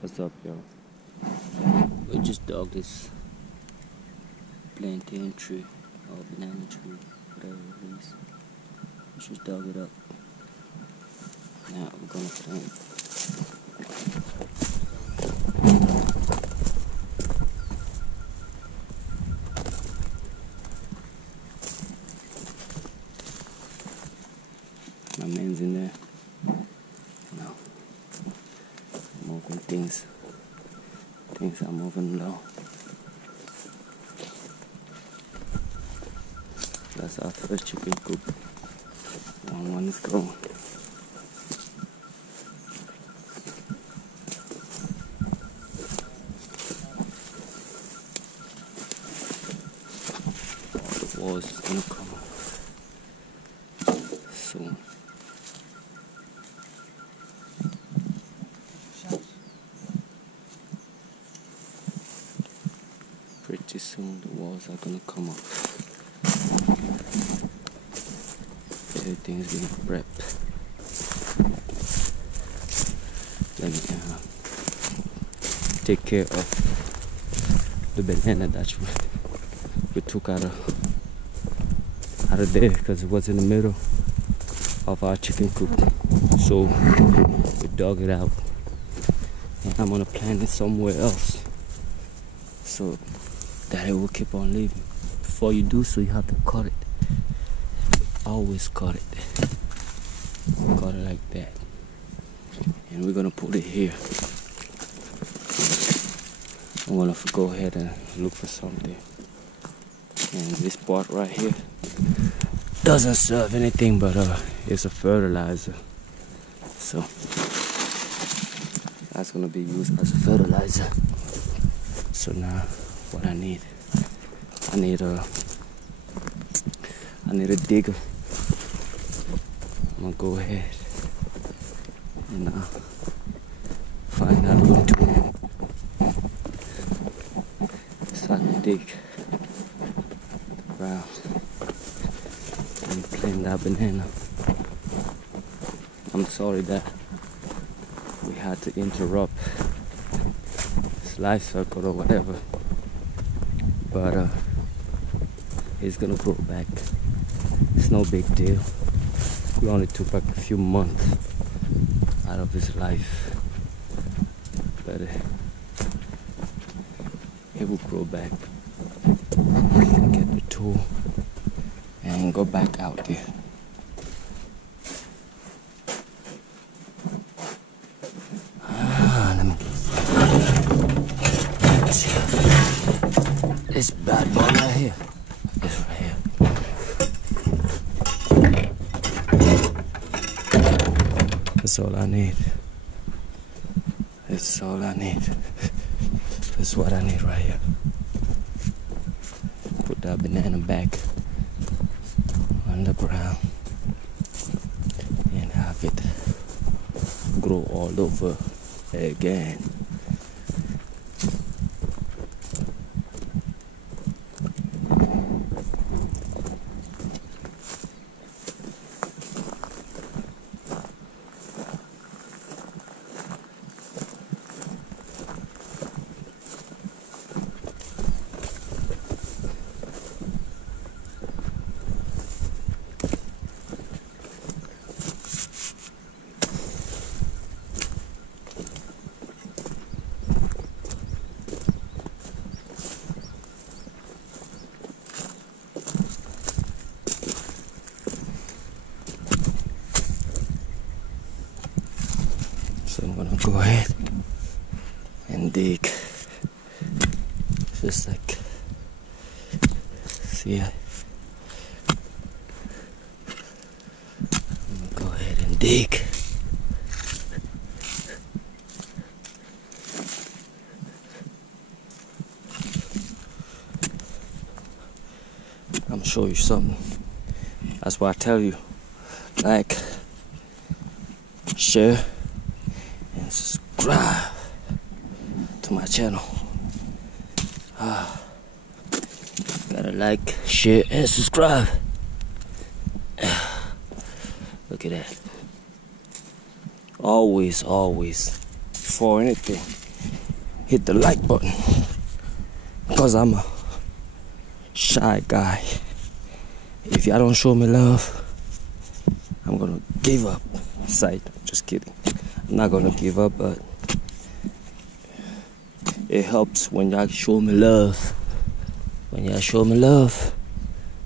What's up, y'all? We just dug this plantain tree or banana tree, whatever it is. We just dug it up. Now we're gonna plant. My man's in there. Now, moving things. Things are moving low. That's our first chicken coop. One is growing. All the walls is gonna come up soon. Pretty soon the walls are gonna come up. Everything's being prepped. Let me take care of the banana that we took out of there because it was in the middle of our chicken coop. So we dug it out, and I'm gonna plant it somewhere else so that it will keep on living. Before you do so, you have to cut it. Always cut it. Cut it like that. And we're gonna put it here. I'm gonna go ahead and look for something. And this part right here doesn't serve anything but it's a fertilizer. So that's gonna be used as a fertilizer. So now what I need a digger. I'm gonna go ahead and find out what to do. Start to dig the ground and plant that banana. I'm sorry that we had to interrupt this life cycle or whatever, but it's gonna grow back. It's no big deal. We only took like a few months out of his life, but it will grow back. Get the tool and go back out there. Let's see. This bad boy right here. This right here. That's all I need. That's all I need. That's what I need right here. Put that banana back on the ground and have it grow all over again. So I'm gonna go ahead and dig, just like, see, I'm gonna go ahead and dig. I'm show you something. That's why I tell you, like, share, and subscribe to my channel. Gotta like, share, and subscribe. Look at that. Always, before anything, hit the like button, because I'm a shy guy. If y'all don't show me love, I'm gonna give up. Sight, just kidding. I'm not gonna give up, but it helps when y'all show me love. When y'all show me love,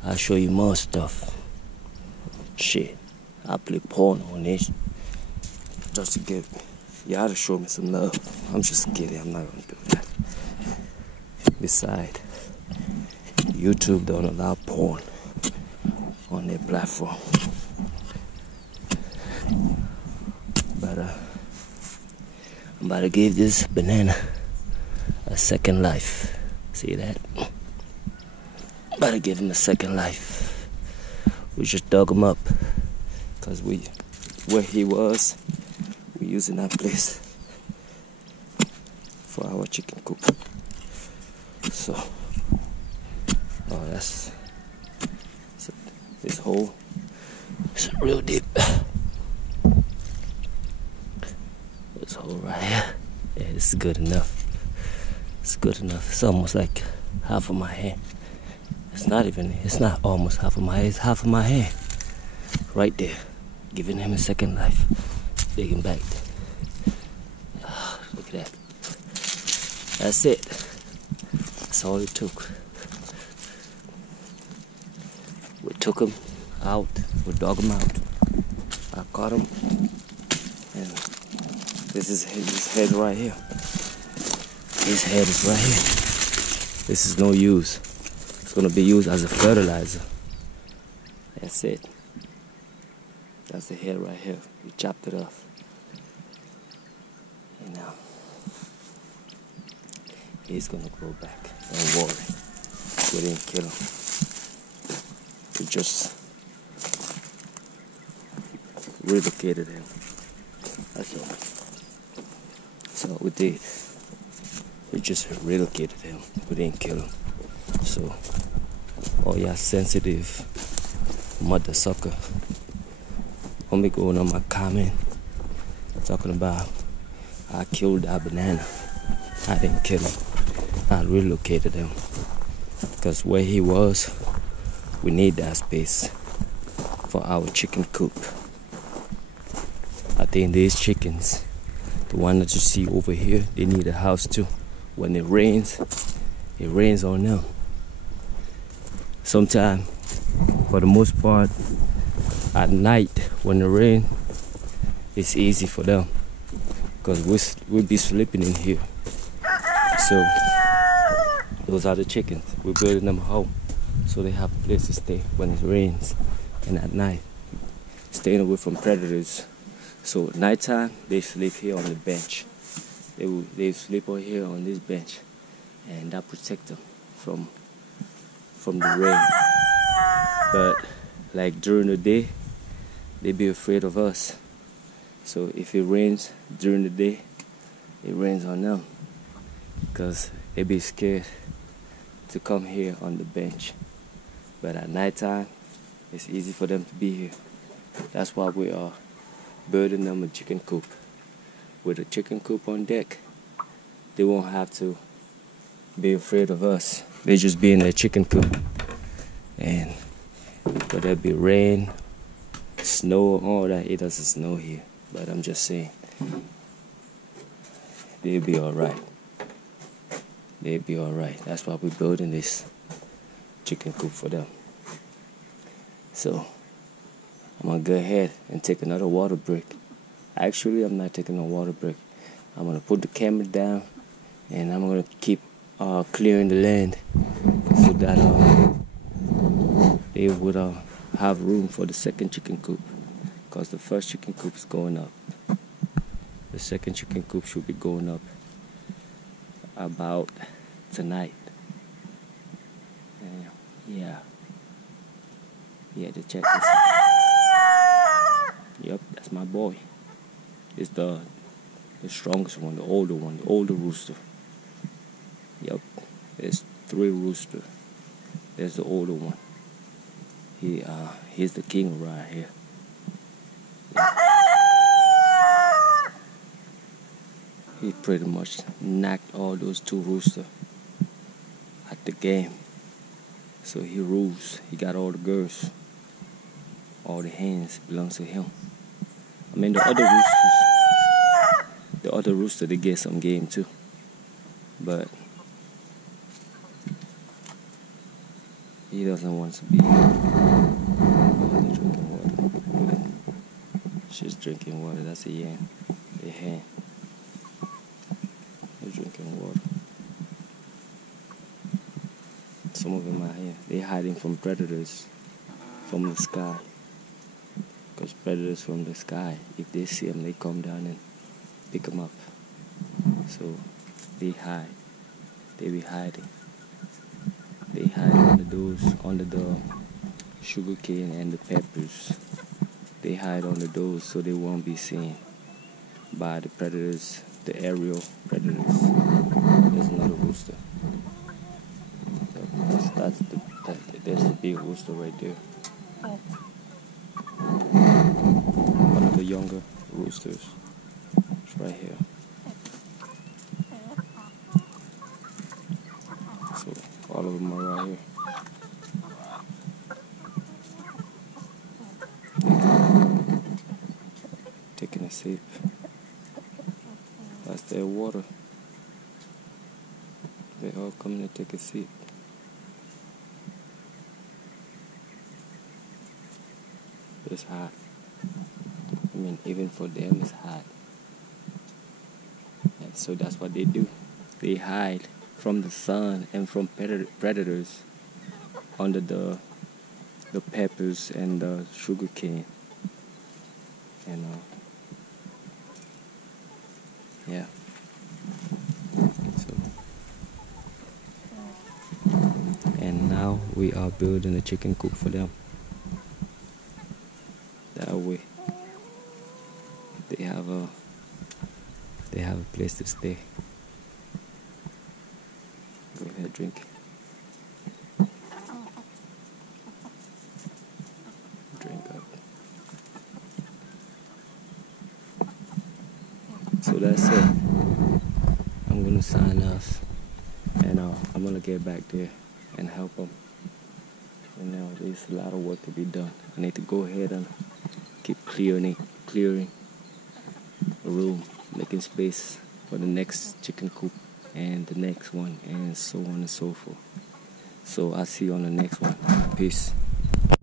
I'll show you more stuff. Shit, I play porn on this just to get y'all to show me some love. I'm just kidding, I'm not gonna do that. Besides, YouTube don't allow porn on their platform. But I'm about to give this banana a second life. See that? I'm about to give him a second life. We just dug him up because where he was, we using that place for our chicken coop. So, that's this hole. It's real deep. This hole right here. Yeah, this is good enough. It's good enough. It's almost like half of my hand. It's not almost half of my hand. It's half of my hand. Right there. Giving him a second life. Digging back. Look at that. That's it. That's all it took. We took him out. We dug him out. I caught him. And this is his head right here. His head is right here. This is no use. It's gonna be used as a fertilizer. That's it. That's the head right here. We chopped it off. And now he's gonna grow back. Don't worry. We didn't kill him. We just relocated him. That's all. That's all we did. We just relocated him. We didn't kill him. So, all y'all sensitive mother sucker, only going on my comment talking about I killed that banana. I didn't kill him. I relocated him. Because where he was, we need that space for our chicken coop. I think these chickens, the one that you see over here, they need a house too. When it rains on them. Sometimes, for the most part, at night when it rains, it's easy for them because we'll be sleeping in here. So those are the chickens. We're building them a home so they have a place to stay when it rains and at night, staying away from predators. So at nighttime they sleep here on the bench. They sleep over here on this bench, and that protects them from the rain. But like during the day, they be afraid of us. So if it rains during the day, it rains on them because they be scared to come here on the bench. But at nighttime, it's easy for them to be here. That's why we are building them a chicken coop. With a chicken coop on deck, they won't have to be afraid of us. They just be in their chicken coop. And whether there be rain, snow, all that, it doesn't snow here. But I'm just saying, they'll be alright. They'll be alright. That's why we're building this chicken coop for them. So, I'm gonna go ahead and take another water break. Actually, I'm not taking a water break. I'm gonna put the camera down and I'm gonna keep clearing the land so that they would have room for the second chicken coop, because the first chicken coop is going up. The second chicken coop should be going up about tonight. Yeah, to check this. Yep, that's my boy. It's the strongest one, the older rooster. Yep, there's 3 roosters. There's the older one. He's the king right here. Yeah. He pretty much knocked all those 2 roosters at the game. So he rules. He got all the girls. All the hens belongs to him. I mean, the other rooster, they get some game too. But he doesn't want to be drinking water. She's drinking water. That's a hen. A hen. They're drinking water. Some of them are here. They're hiding from predators from the sky. Because predators from the sky, if they see them, they come down and pick them up. So they hide. They be hiding. They hide under the sugar cane and the peppers. They hide under those so they won't be seen by the predators, the aerial predators. There's another rooster. There's the big rooster right there. One of the younger roosters. It's right here. So all of them are right here. Taking a sip. That's their water. They all come to take a sip. It's hot. I mean, even for them, it's hot. And so that's what they do. They hide from the sun and from predators under the peppers and the sugar cane. And yeah. So, and now we are building a chicken coop for them. That way they have a place to stay. Go ahead, drink. Drink up. So that's it. I'm gonna sign off, and I'm gonna get back there and help them. And now there's a lot of work to be done. I need to go ahead and keep clearing the room, making space for the next chicken coop and the next one, and so on and so forth. So I'll see you on the next one. Peace.